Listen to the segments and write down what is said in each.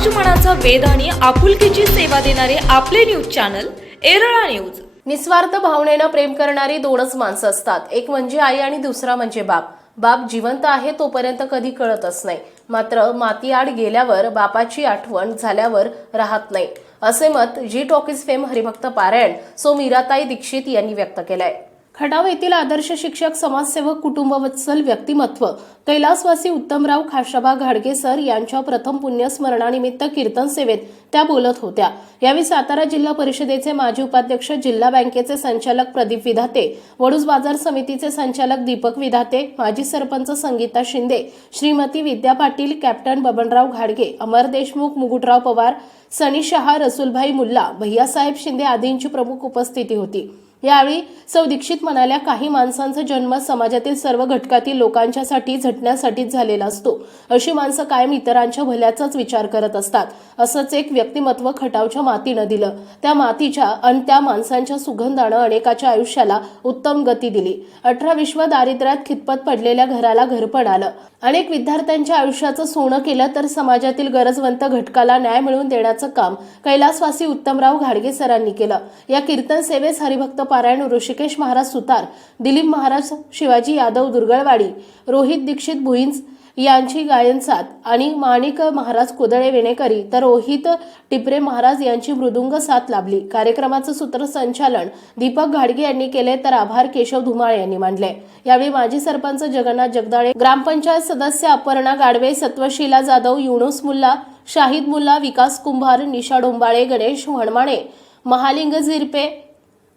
समाज मनाचा वेद आणि आपुलकीची सेवा देणारे आपले न्यूज चॅनल एरळा न्यूज. निस्वार्थ भावनेनं प्रेम करणारी दोनच माणसं असतात. एक म्हणजे आई आणि दुसरा म्हणजे बाप. बाप जिवंत आहे तोपर्यंत कधी कळतच नाही. मात्र मातीआड गेल्यावर बापाची आठवण झाल्यावर राहत नाही. असे मत जी टॉकीज फेम हरिभक्त पारायण सो मीराताई दीक्षित यांनी व्यक्त केलंय. खटाव येथील आदर्श शिक्षक समाजसेवक कुटुंबवत्सल व्यक्तिमत्व कैलासवासी उत्तमराव खाशाबा घाडगे सर यांच्या प्रथम पुण्यस्मरणानिमित्त कीर्तन सेवेत त्या बोलत होत्या. यावेळी सातारा जिल्हा परिषदेचे माजी उपाध्यक्ष जिल्हा बँकेचे संचालक प्रदीप विधाते वडूज बाजार समितीचे संचालक दीपक विधाते माजी सरपंच संगीता शिंदे श्रीमती विद्या पाटील कॅप्टन बबनराव घाडगे अमर देशमुख मुकुटराव पवार सनी शहा रसूलभाई मुल्ला भैयासाहेब शिंदे आदींची प्रमुख उपस्थिती होती. यावेळी सौ दीक्षित म्हणाल्या काही माणसांचा जन्म समाजातील सर्व घटकातील लोकांच्यासाठी झटण्यासाठीच झालेला असतो. अशी माणसं कायम इतरांच्या भल्याचाच विचार करत असतात. असंच एक व्यक्तिमत्व खटावच्या मातीनं दिलं. त्या मातीच्या आणि त्या माणसांच्या सुगंधानं अनेकाच्या आयुष्याला उत्तम गती दिली. अठरा विश्व दारिद्र्यात खितपत पडलेल्या घराला घरपण आलं. अनेक विद्यार्थ्यांच्या आयुष्याचं सोनं केलं तर समाजातील गरजवंत घटकाला न्याय मिळवून देण्याचं काम कैलासवासी उत्तमराव घाडगे सरांनी केलं. या कीर्तन सेवेस हरिभक्त पारायण ऋषिकेश महाराज सुतार दिलीप महाराज शिवाजी यादव दुर्गळवाडी रोहित दीक्षित भुईंज यांची गायन साथ आणि माणिक महाराज कुदळे वेणेकरी तर रोहित टिपरे महाराज यांची मृदुंग साथ लाभली. कार्यक्रमाचं सूत्रसंचालन दीपक घाडगे यांनी केले तर आभार केशव धुमाळे यांनी मांडले. यावेळी माजी सरपंच जगन्नाथ जगदाळे ग्रामपंचायत सदस्य अपर्णा गाडवे सत्वशीला जाधव युनुस मुल्ला शाहिद मुल्ला विकास कुंभार निशा डोंबाळे गणेश वणमाणे महालिंग झिरपे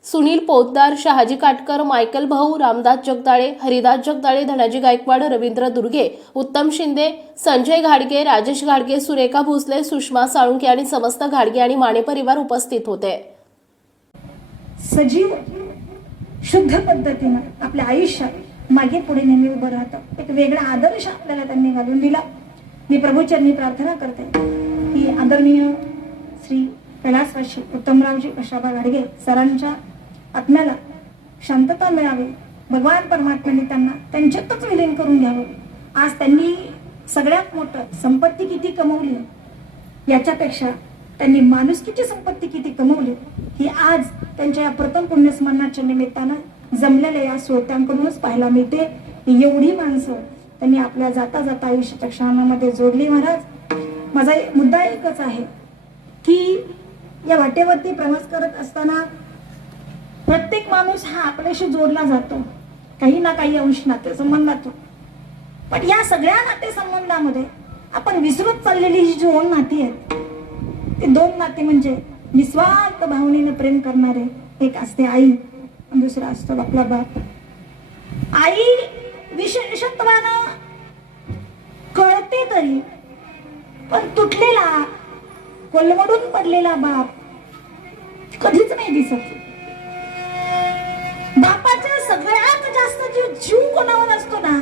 सुनील पोतदार शहाजी काटकर मायकल भाऊ रामदास जगदाळे हरिदास जगदाळे धनाजी गायकवाड रवींद्र दुर्गे उत्तम शिंदे संजय घाडगे राजेश घाडगे सुरेखा भोसले सुषमा साळुंके आणि समस्त घाडगे आणि माने परिवार उपस्थित होते. सजीव शुद्ध पद्धतीनं आपल्या आयुष्यात मागे पुढे नेहमी उभं राहतं. एक वेगळा आदर्श आपल्याला त्यांनी घालून दिला. मी प्रभूचरणी प्रार्थना करते. की आदरणीय श्री कैलासवाशी उत्तमरावजी कशाबा गाडगे सरांच्या आत्म्याला शांतता मिळावी भगवान परमात्म्याने त्यांना त्यांच्यातच विलीन करून घ्यावं. आज त्यांनी सगळ्यात मोठं संपत्ती किती कमवली याच्यापेक्षा त्यांनी माणुसकीची संपत्ती किती कमवली ही आज त्यांच्या या प्रथम पुण्यस्मरणाच्या निमित्तानं जमलेल्या या श्रोत्यांकडूनच पाहायला मिळते. एवढी माणसं त्यांनी आपल्या जाता जाता आयुष्याच्या क्षणामध्ये जोडली महाराज. माझा मुद्दा एकच आहे की या वाटेवरती प्रवास करत असताना प्रत्येक माणूस हा आपल्याशी जोडला जातो. काही ना काही अंश नातेसंबंधातून पण या सगळ्या नातेसंबंधामध्ये आपण विसरत चाललेली ही जी दोन नाती आहेत ते दोन नाते म्हणजे निस्वार्थ भावनेनं प्रेम करणारे एक असते आई आणि दुसरा असतो आपला बाप. आई विशेषत्वानं कळते तरी पण तुटलेला कोलमडून पडलेला बाप कधीच नाही दिसत. जीव कोणावर असतो ना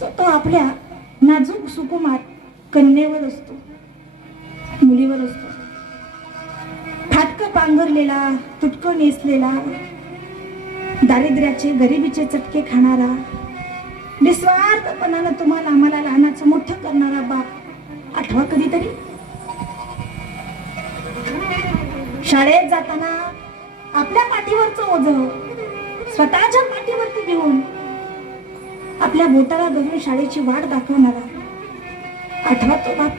तो तो आपल्या नाजूक सुकुमार कन्येवर असतो मुलीवर असतो. फाटकं पांघरलेला तुटकं नेसलेला दारिद्र्याचे गरिबीचे चटके खाणारा निस्वार्थपणानं तुम्हाला आम्हाला लहानाचं मोठं करणारा बाप आठवा कधीतरी? शाळेत जाताना आपल्या पाठीवरचं ओझ स्वतःच्या पाठीवरती घेऊन आपल्या बोटाला धरून शाळेची वाट दाखवणारा आठवा तो बाप.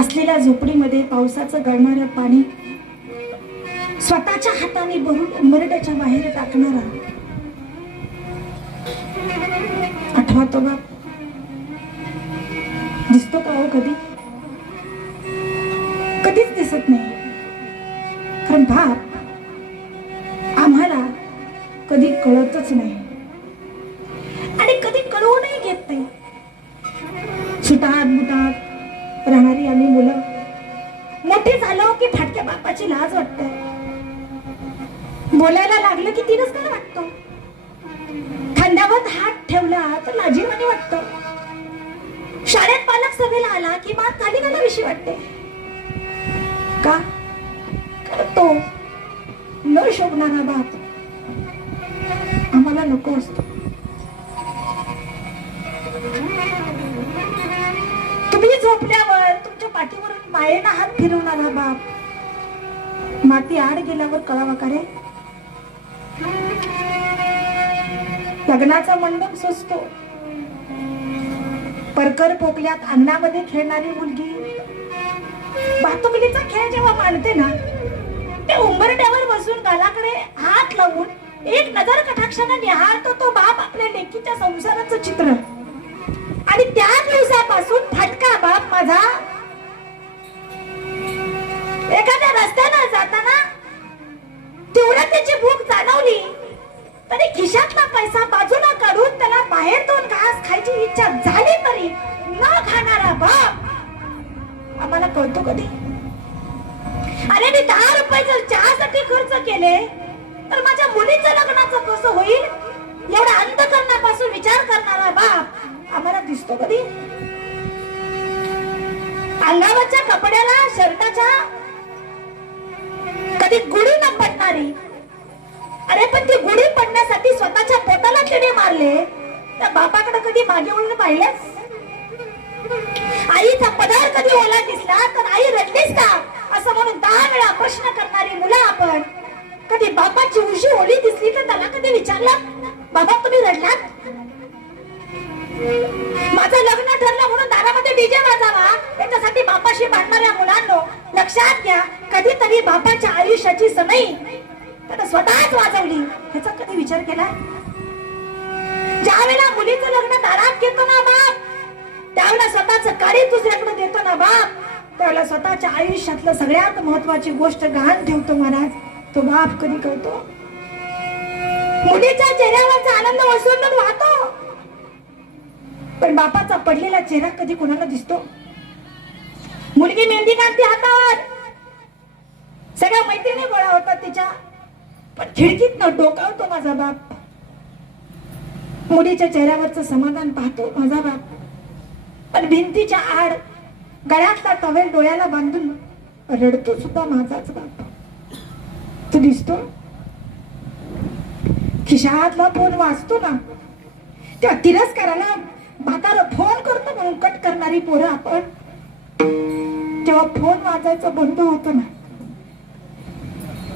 असलेल्या झोपडीमध्ये पावसाचं गळणारं पाणी स्वतःच्या हाताने भरून उंबरट्याच्या बाहेर टाकणारा आठवा तो बाप. दिसतो का हो कधी? कधीच दिसत नाही. कारण बाप कधी कळतच नाही. आणि कधी कळवूनही घेत नाही सुटात बुटात राहणारी आम्ही मुलं. मोठे झालो की फाटक्या बापाची लाज वाटते. बोलायला लागलं की तिरच काय वाटतो. खांद्यावर हात ठेवला तर लाजीरवाणी वाटतं. शाळेत पालक सभेला आला की मात खाली घालाविषयी वाटते. का? तो न शोभणारा बाप आम्हाला नको असतो. मायेनं हात फिरवणारा बाप. माती आड गेल्यावर कळावा का रे? लग्नाचा मंडप सुचतो परकर पोकल्यात अंगणामध्ये खेळणारी मुलगी. भातुकलीचा खेळ जेव्हा मांडते ना ते उंबरट्यावर बसून गालाकडे हात लावून एक नजर कटाक्षाने निहारतो तो बाप आपल्या लेकीच्या संसाराचं चित्र. आणि त्या दिवसापासून फटका बाप माझा. एखाद्या रस्त्यानं जाताना तेवढ्या त्याची भूक जाणवली तरी खिशातला पैसा बाजूला काढून त्याला बाहेर दोन घास खायची इच्छा झाली तरी न खाणारा बाप आम्हाला कळतो कधी? अरे मी दहा रुपये जर चहासाठी खर्च केले तर माझ्या मुलीचं लग्नाचं कसं होईल? एवढा अंत करण्यापासून विचार करणारा बाप आम्हाला दिसतो कधी? अंगावरच्या कपड्याला शर्टाच्या कधी गुढी न पडणारी. अरे पण ती गुढी पडण्यासाठी स्वतःच्या पोटाला किडे मारले. त्या बापाकडे कधी मागे वळून पाहिलंच आईचा पदार कधी ओला दिसला? तर आई रडलीस का? असं म्हणून दहा वेळा प्रश्न करणारी मुलं आपण. कधी बापाची उशी ओली दिसली का त्याला कधी विचारलं बाबा तुम्ही रडलात? माझं लग्न ठरलं म्हणून दारामध्ये डीजे वाजावा. याच्यासाठी बापाशी भांडणाऱ्या मुलांनो लक्षात घ्या कधीतरी बापाच्या आयुष्याची सनई त्यानं स्वतःच वाजवली. ह्याचा कधी विचार केला? ज्या वेळेला मुलीचं लग्न दारात घेतो ना बाप त्यावेळेला स्वतःच कार्य दुसऱ्याकडे देतो ना बाप त्यावेळेला स्वतःच्या आयुष्यातलं सगळ्यात महत्वाची गोष्ट गहाण ठेवतो महाराज. तो बाप कधी करतो मुलीच्या चेहऱ्यावरचा आनंद ओसंडून वाहतो. पण बापाचा पडलेला चेहरा कधी कोणाला दिसतो? मुलगी मेहंदी काढते हातावर. सगळ्या मैत्रिणी गोळा होतात तिच्या. पण खिडकीत न डोकावतो माझा बाप. मुलीच्या चेहऱ्यावरचं समाधान पाहतो माझा बाप. पण भिंतीच्या आड गळ्यातला तवेल डोळ्याला बांधून रडतो सुद्धा माझाच बाप. तू दिसतो. खिशातला फोन वाचतो ना तेव्हा तिरस्काराला म्हातारा फोन करतो म्हणून कट करणारी पोरं आपण. तेव्हा फोन वाजायचं बंद होतो ना.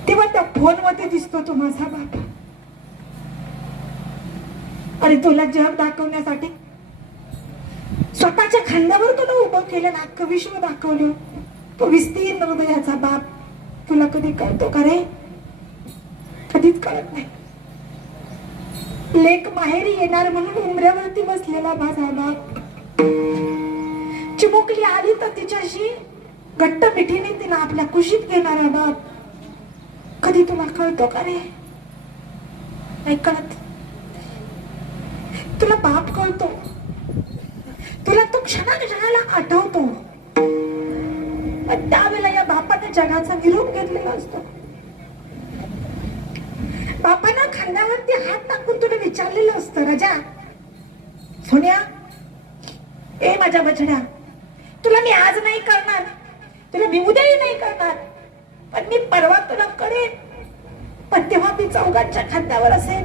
तेव्हा त्या फोनमध्ये दिसतो तो माझा बाप. आणि तुला जग दाखवण्यासाठी स्वतःच्या खांद्यावर तुला उभं केलं ना विश्व दाखवलं. तो विस्तीर्ण हृदयाचा बाप. तुला कधी कळतो का रे? कधीच कळत नाही. लेक माहेरी येणार म्हणून उमऱ्यावरती बसलेला माझा बाप चिमुकली आली तर तिच्याशी घट्ट मिठीने तिला आपल्या कुशीत घेणारा बाप कधी तुला कळतो का रे? नाही कळत. तुला बाप कळतो. तुला तो क्षणाक्षणाला आठवतो. पण त्यावेळेला या बापाने जगाचा निरोप घेतलेला असतो. बापानं खांद्यावरती हात टाकून तुला विचारलेलं असतं राजा. सोन्या ए माझ्या बछड्या तुला मी आज नाही करणार. तुला मी उद्याही नाही करणार. पण मी परवा तुला करेन. पण तेव्हा मी चौघांच्या खांद्यावर असेल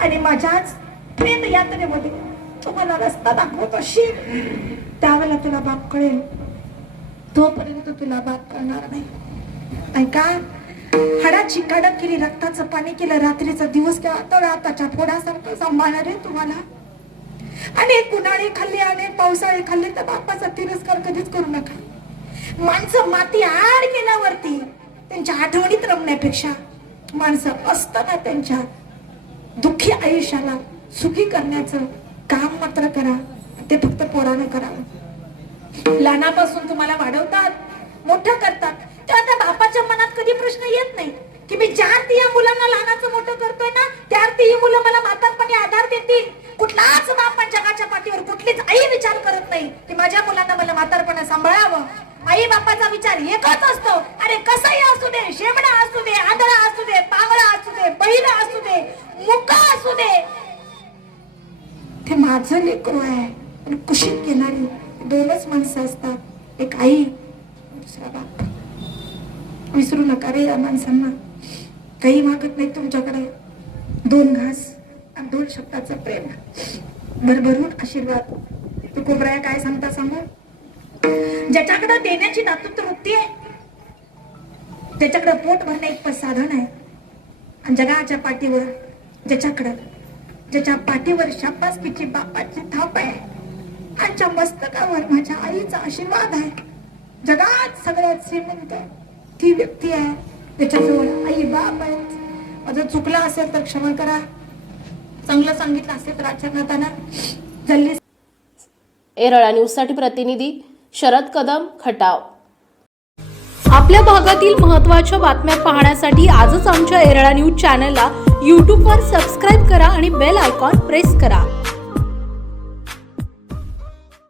आणि माझ्याच प्रेम यात्रेमध्ये तुम्हाला रस्ता दाखवत अशी त्यावेळेला तुला बाप कळेल. तोपर्यंत तुला बाप करणार नाही. ऐका हाडाची कडक केली रक्ताचं पाणी केलं रात्रीचा दिवस किंवा तळ आताच्या फोडासारखं सांभाळणार आहे तुम्हाला. अनेक उन्हाळे खाल्ले अनेक पावसाळे खाल्ले तर बापाचा तिरस्कार कधीच करू नका. माणसं माती आड गेल्यावरती त्यांच्या आठवणीत रमण्यापेक्षा माणसं असताना त्यांच्या दुःखी आयुष्याला सुखी करण्याचं काम मात्र करा. ते फक्त पोरानं करावं. लहानापासून तुम्हाला वाढवतात मोठं करतात. तेव्हा त्या बापाच्या मनात कधी प्रश्न येत नाही की मी ज्या अर्थी या मुलांना लहानाचं मोठं करतोय ना त्या अर्थी ही मुलं मला म्हातारपणी आधार देतील. कुठलाच बाप जगाच्या पाठीवर कुठलीच आई विचार करत नाही की माझ्या मुलांना मला म्हातारपणा सांभाळावं. आई बापाचा विचार एकच असतो. अरे कसंही असू दे शेमडा असू दे आंधळा असू दे पांगळा असू दे बहिरा असू दे मुका असू दे. ते माझं लेकरू आहे आणि कुशीत घेणारी दोनच माणसं असतात एक आई दुसरा बाप विसरू नका रे या माणसांना काही नाही तुमच्याकडे दोन घास आणि दोन शब्दाचं प्रेम. भरभरून आशीर्वाद. तू कोबराया काय सांगता सांगू ज्याच्याकडे देण्याची दातृत्व वृत्ती आहे त्याच्याकडे पोट भरणं एक साधन आहे. आणि जगाच्या पाठीवर ज्याच्याकडं ज्याच्या पाठीवर शापासकीची बापाची थाप आहे आजच्या मस्तकावर माझ्या आईचा आशीर्वाद आहे. जगात सगळ्यात श्रीमंत ती व्यक्ती आहे त्याच्याजवळ आई बाप आहे. माझं चुकलं असेल तर क्षमा करा. चांगलं सांगितलं असेल तर आचरणात आणा जल्ली एरळा न्यूजसाठी प्रतिनिधी शरद कदम खटाव. आपल्या भागातील महत्त्वाच्या बातम्या पाहण्यासाठी आजच आमच्या एरळा न्यूज चॅनलला यूट्यूबवर सबस्क्राईब करा आणि बेल आयकॉन प्रेस करा.